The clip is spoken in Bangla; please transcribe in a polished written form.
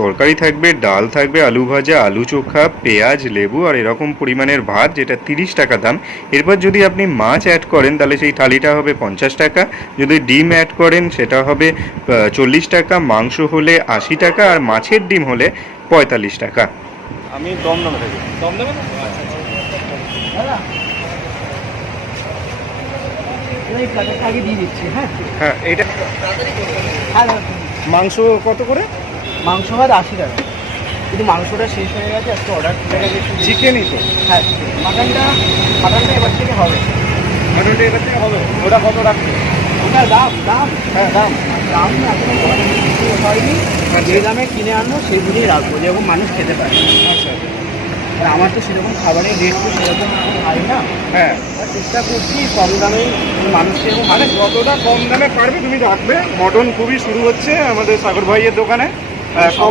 তরকারি থাকবে, ডাল থাকবে, আলু ভাজা, আলু চোখা, পেঁয়াজ, লেবু আর এরকম পরিমাণের ভাত, যেটা 30 টাকা দাম। এরপর যদি আপনি মাছ অ্যাড করেন তাহলে সেই থালিটা হবে 50 টাকা। যদি ডিম অ্যাড করেন সেটা হবে 40 টাকা, মাংস হলে 80 টাকা, আর মাছের ডিম হলে 45 টাকা। আমি দমদমে থাকি। দমদমে না? দাদা এই প্যাকেটটা আগে দিয়ে দিচ্ছি। হ্যাঁ হ্যাঁ, এটা হ্যাঁ দাদা, মাংস কত করে? মাংস ভাত 80 টাকা, কিন্তু মাংসটা শেষ হয়ে গেছে, আজকে অর্ডার করে গেছে। চিকেনই তো? হ্যাঁ, মাটনটা এবার থেকে হবে। মাটনটা এবার থেকে হবে? ওটা কত রাখছে? ওটা দাম দাম হ্যাঁ দাম দাম এখনো কিছু হয়নি। যে দামে কিনে আনবো সেই বুঝেই রাখবো, যেরকম মানুষ খেতে পারে। আচ্ছা। আর আমার তো সেরকম খাবারের রেট তো সেরকম এখন হয় না। হ্যাঁ, চেষ্টা করছি কম দামেই মানুষ সেরকম মানে যতটা কম দামে পারবে তুমি রাখবে। মটন খুবই শুরু হচ্ছে আমাদের সাগর ভাইয়ের দোকানে।